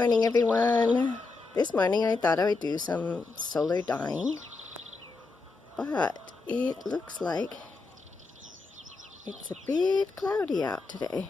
morning, everyone. This morning I thought I would do some solar dyeing, but it looks like it's a bit cloudy out today.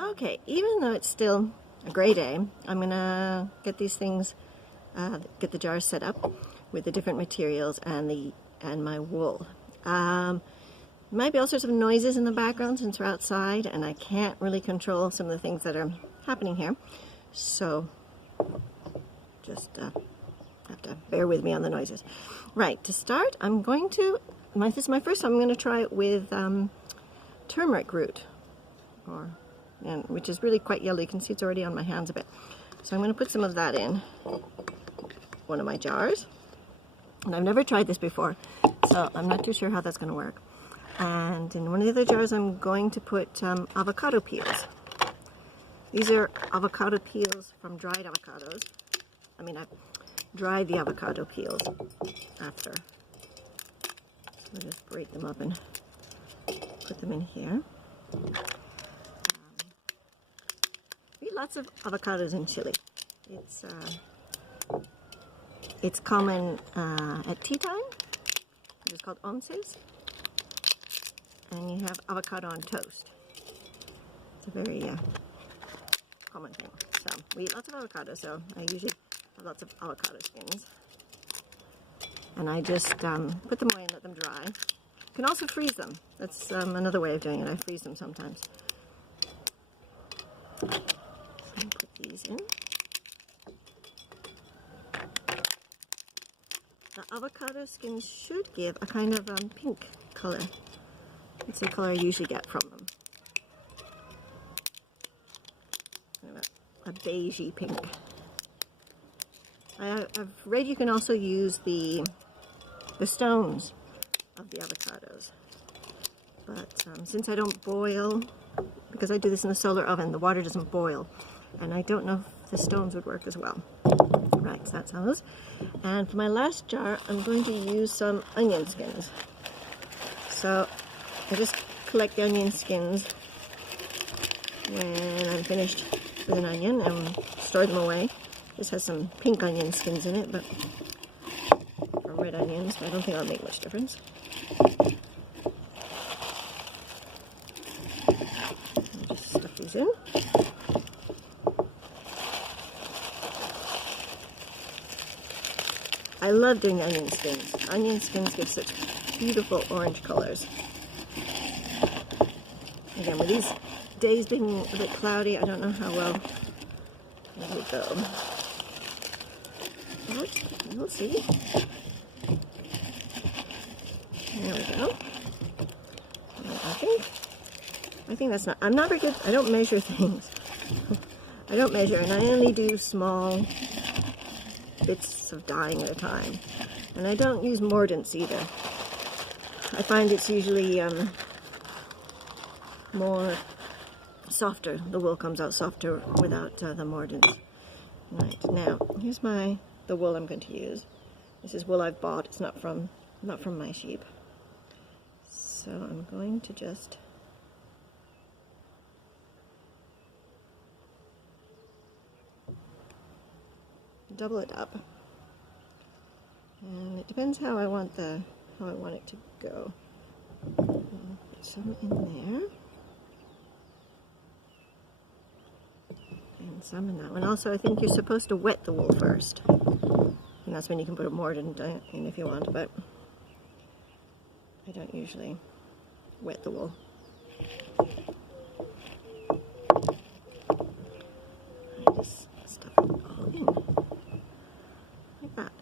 Okay, even though it's still a gray day, I'm gonna get these things, get the jars set up with the different materials and my wool. Might be all sorts of noises in the background since we're outside and I can't really control some of the things that are happening here, so just have to bear with me on the noises. Right, to start I'm going to, this is my first time, I'm going to try it with turmeric root, which is really quite yellow. You can see it's already on my hands a bit. So I'm going to put some of that in one of my jars, and I've never tried this before, so I'm not too sure how that's going to work. And in one of the other jars I'm going to put avocado peels. These are avocado peels from dried avocados. I mean, I've dried the avocado peels after. So I'll just break them up and put them in here. We eat lots of avocados in Chile. It's common at tea time. It's called onces. And you have avocado on toast. It's a very common thing. So we eat lots of avocado, so I usually have lots of avocado skins. And I just put them away and let them dry. You can also freeze them. That's another way of doing it. I freeze them sometimes. So I'll put these in. The avocado skins should give a kind of pink color. It's the color I usually get from them. Kind of a beigey pink. I've read you can also use the stones of the avocados. But since I don't boil, because I do this in the solar oven, the water doesn't boil. And I don't know if the stones would work as well. Right, so that's those. And for my last jar, I'm going to use some onion skins. So I just collect the onion skins when I'm finished with an onion and store them away. This has some pink onion skins in it, but or red onions, but I don't think that'll make much difference. I'll just stuff these in. I love doing onion skins. Onion skins give such beautiful orange colors. Again, with these days being a bit cloudy, I don't know how well it will go. But we'll see. There we go. I think that's not, I'm not very good, I don't measure things. I don't measure, and I only do small bits of dyeing at a time. And I don't use mordants either. I find it's usually more softer. The wool comes out softer without the mordants. Right, now here's the wool I'm going to use. This is wool I've bought. It's not from my sheep. So I'm going to just double it up. And it depends how I want it to go. Put some in there. And some in that one. Also, I think you're supposed to wet the wool first. And that's when you can put a mordant in if you want, but I don't usually wet the wool. I just stuff it all in. Like that.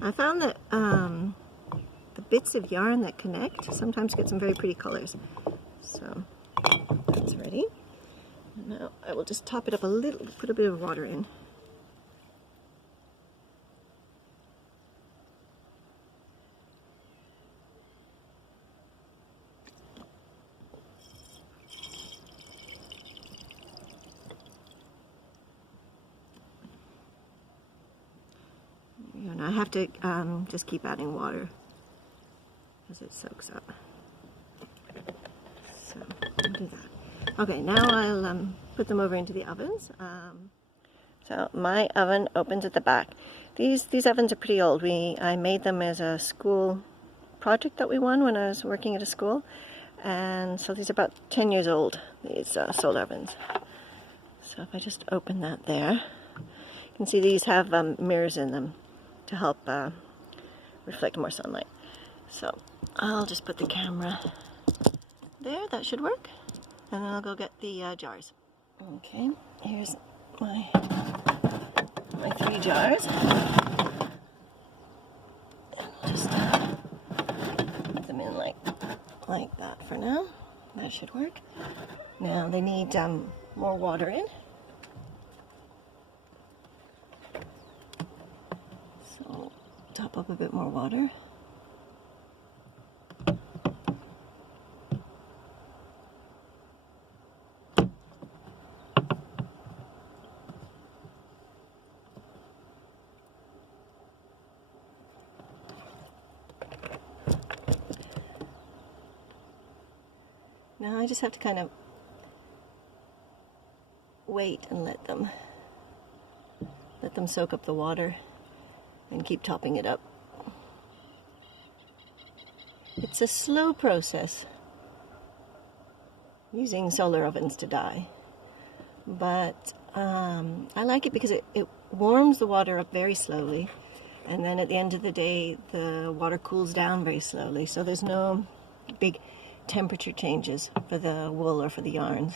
I found that the bits of yarn that connect sometimes get some very pretty colors. So that's ready. Now I will just top it up a little, put a bit of water in. And I have to just keep adding water as it soaks up. So I'll do that. Okay, now I'll put put them over into the ovens. So my oven opens at the back. These ovens are pretty old. I made them as a school project that we won when I was working at a school, and so these are about 10 years old, these solar ovens. So if I just open that there, you can see these have mirrors in them to help reflect more sunlight. So I'll just put the camera there, that should work, and then I'll go get the jars. Okay, here's my 3 jars. And I'll just put them in like that for now. That should work. Now they need more water in. So top up a bit more water. Now I just have to kind of wait and let them soak up the water and keep topping it up. It's a slow process using solar ovens to dye, but I like it because it warms the water up very slowly, and then at the end of the day the water cools down very slowly, so there's no big temperature changes for the wool or for the yarns.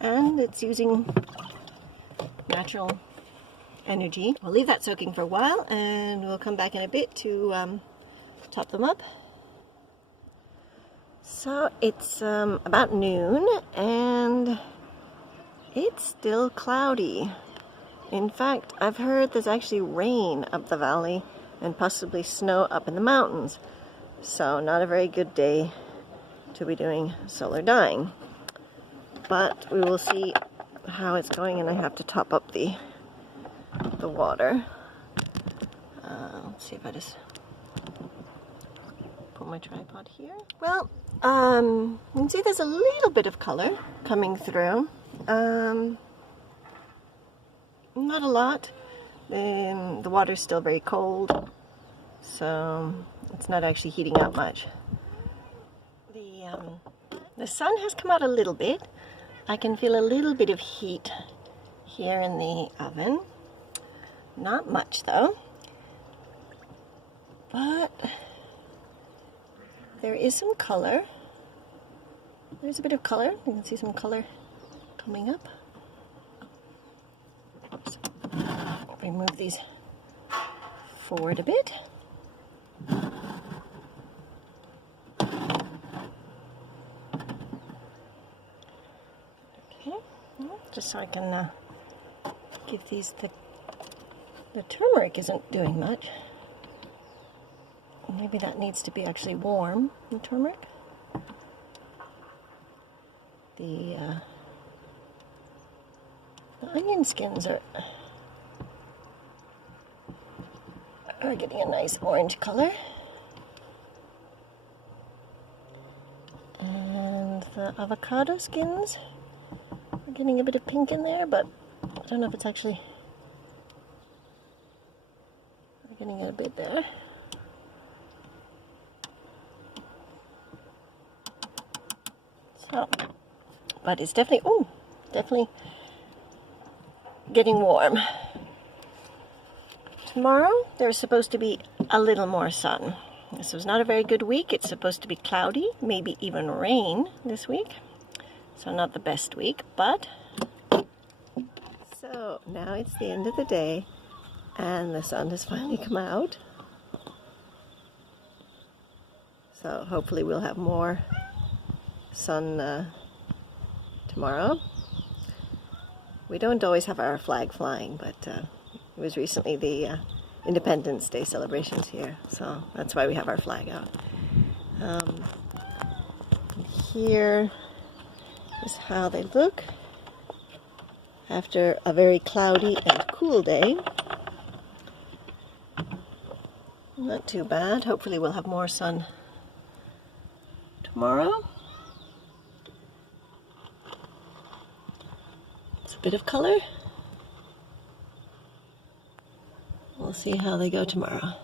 And it's using natural energy. We'll leave that soaking for a while and we'll come back in a bit to top them up. So it's about noon and it's still cloudy. In fact, I've heard there's actually rain up the valley and possibly snow up in the mountains. So not a very good day to be doing solar dyeing. But we will see how it's going, and I have to top up the water. Let's see if I just put my tripod here. Well, you can see there's a little bit of color coming through. Not a lot. The water's still very cold, so it's not actually heating up much. The sun has come out a little bit. I can feel a little bit of heat here in the oven. Not much though, but there is some color. There's a bit of color. You can see some color coming up. Move these forward a bit. Okay, just so I can give these the turmeric isn't doing much. Maybe that needs to be actually warm, the turmeric. The onion skins are getting a nice orange color, and the avocado skins are getting a bit of pink in there, but I don't know if it's actually getting it a bit there. So, but it's definitely getting warm. Tomorrow, there's supposed to be a little more sun. This was not a very good week. It's supposed to be cloudy, maybe even rain this week. So not the best week, but... So now it's the end of the day, and the sun has finally come out. So hopefully we'll have more sun tomorrow. We don't always have our flag flying, but it was recently the Independence Day celebrations here, so that's why we have our flag out. Here is how they look after a very cloudy and cool day. Not too bad. Hopefully we'll have more sun tomorrow. It's a bit of color. We'll see how they go tomorrow.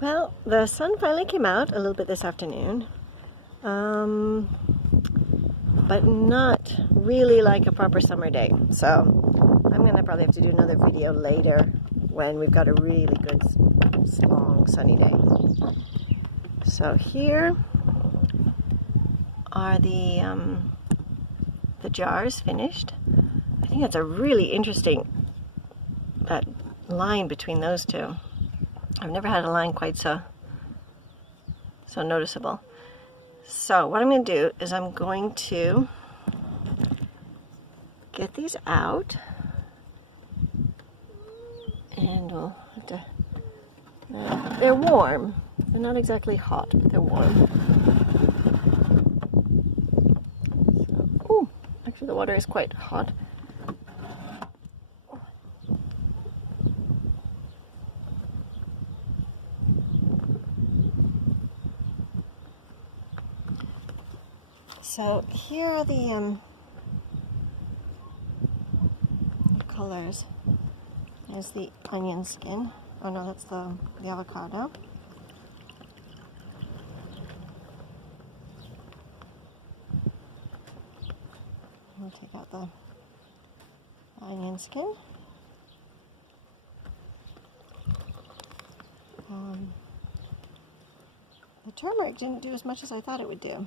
Well, the sun finally came out a little bit this afternoon, but not really like a proper summer day. So I'm going to probably have to do another video later when we've got a really good, long, sunny day. So here are the jars finished. I think that's a really interesting, that line between those two. I've never had a line quite so noticeable. So what I'm going to do is I'm going to get these out, and we'll have to, they're warm. They're not exactly hot, but they're warm. So, ooh, actually the water is quite hot. So here are the colors. There's the onion skin. Oh no, that's the avocado. We'll take out the onion skin. The turmeric didn't do as much as I thought it would do.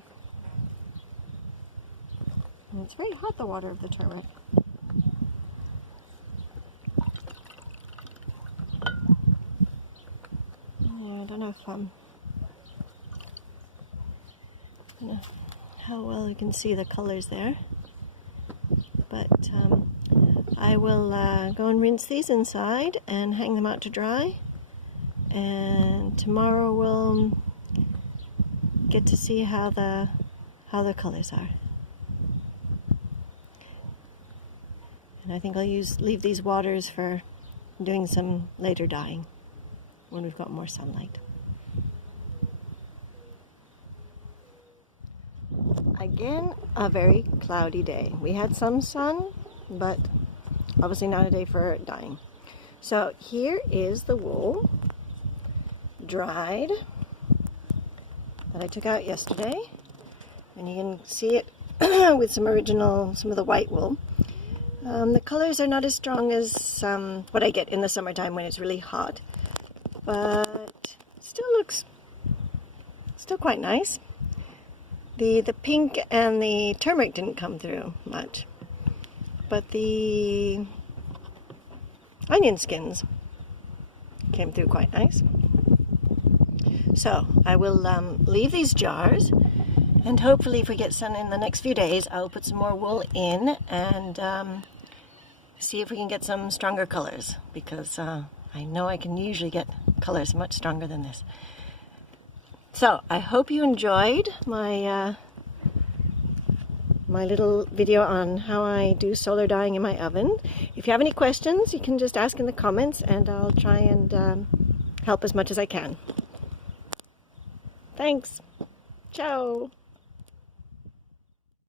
And it's very hot, the water of the turmeric. Yeah, I don't know if how well you can see the colors there, but I will go and rinse these inside and hang them out to dry, and tomorrow we'll get to see how the colors are. And I think I'll leave these waters for doing some later dyeing when we've got more sunlight. Again, a very cloudy day. We had some sun, but obviously not a day for dyeing. So here is the wool, dried, that I took out yesterday. And you can see it with some of the white wool. The colors are not as strong as what I get in the summertime when it's really hot, but still looks quite nice. The pink and the turmeric didn't come through much, but the onion skins came through quite nice. So I will leave these jars, and hopefully if we get sun in the next few days, I'll put some more wool in and see if we can get some stronger colors, because I know I can usually get colors much stronger than this. So I hope you enjoyed my my little video on how I do solar dyeing in my oven. If you have any questions, you can just ask in the comments, and I'll try and help as much as I can. Thanks. Ciao.